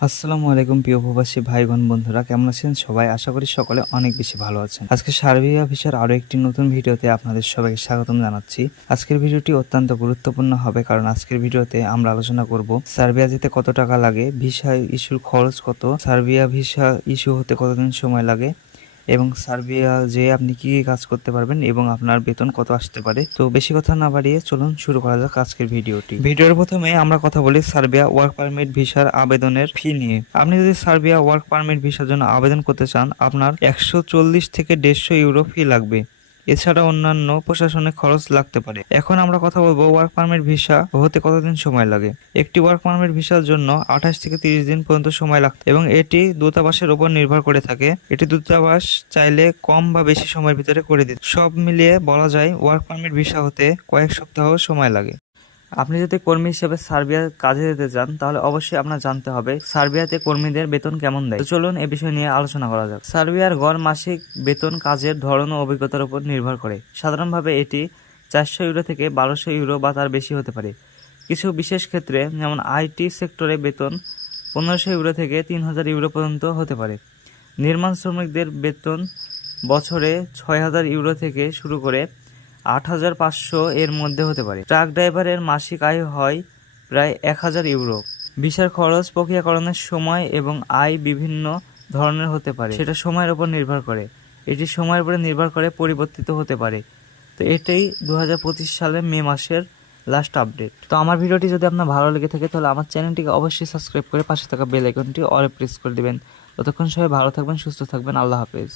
আসসালামু আলাইকুম প্রিয় প্রবাসী ভাই বোন বন্ধুরা, কেমন আছেন সবাই? আশা করি সকলে অনেক বেশি ভালো আছেন। আজকে সার্বিয়া ভিসার আরো একটি নতুন ভিডিওতে আপনাদের সবাইকে স্বাগতম জানাচ্ছি। আজকের ভিডিওটি অত্যন্ত গুরুত্বপূর্ণ হবে, কারণ আজকের ভিডিওতে আমরা আলোচনা করব সার্বিয়া যেতে কত টাকা লাগে, ভিসা ইস্যুর খরচ কত, সার্বিয়া ভিসা ইস্যু হতে কতদিন সময় লাগে এবং সার্বিয়া যে আপনি কি কি কাজ করতে পারবেন এবং আপনার বেতন কত আসতে পারে। তো বেশি কথা না বাড়িয়ে চলুন শুরু করা যাক আজকের ভিডিওটি। ভিডিওর প্রথমে আমরা কথা বলি সার্বিয়া ওয়ার্ক পারমিট ভিসার আবেদনের ফি নিয়ে। আপনি যদি সার্বিয়া ওয়ার্ক পারমিট ভিসার জন্য আবেদন করতে চান, আপনার 140 থেকে 150 ইউরো ফি লাগবে। এছাড়া অন্যান্য প্রশাসনিক খরচ লাগতে পারে। এখন আমরা কথা বলবো ওয়ার্ক পারমিট ভিসা হতে কতদিন সময় লাগে। একটি ওয়ার্ক পারমিট ভিসার জন্য 28 থেকে 30 দিন পর্যন্ত সময় লাগবে এবং এটি দূতাবাসের উপর নির্ভর করে থাকে। এটি দূতাবাস চাইলে কম বা বেশি সময়ের ভিতরে করে দিতে। সব মিলিয়ে বলা যায় ওয়ার্ক পারমিট ভিসা হতে কয়েক সপ্তাহ সময় লাগে। আপনি যদি কর্মী হিসেবে সার্বিয়ার কাজে যেতে চান, তাহলে অবশ্যই আপনার জানতে হবে সার্বিয়াতে কর্মীদের বেতন কেমন দেয়। চলুন এ বিষয় নিয়ে আলোচনা করা যাক। সার্বিয়ার গড় মাসিক বেতন কাজের ধরন ও অভিজ্ঞতার উপর নির্ভর করে। সাধারণভাবে এটি 400 ইউরো থেকে 1200 ইউরো বা তার বেশি হতে পারে। কিছু বিশেষ ক্ষেত্রে যেমন আইটি সেক্টরে বেতন 1500 ইউরো থেকে 3000 ইউরো পর্যন্ত হতে পারে। নির্মাণ শ্রমিকদের বেতন বছরে 6000 ইউরো থেকে শুরু করে 8500 এর মধ্যে হতে পারে। ট্রাক ড্রাইভারের মাসিক আয় হয় প্রায় 1000 ইউরো। ভিসার খরচ, প্রক্রিয়াকরণের সময় এবং আয় বিভিন্ন ধরনের হতে পারে, সেটা সময়ের উপর নির্ভর করে। এটি সময়ের উপরে নির্ভর করে পরিবর্তিত হতে পারে। তো এটাই 2025 সালের মে মাসের লাস্ট আপডেট। তো আমার ভিডিওটি যদি আপনার ভালো লেগে থাকে, তাহলে আমার চ্যানেলটিকে অবশ্যই সাবস্ক্রাইব করে পাশে থাকা বেল আইকনটি অলে প্রেস করে দিবেন। ততক্ষণ সবাই ভালো থাকবেন, সুস্থ থাকবেন। আল্লাহ হাফেজ।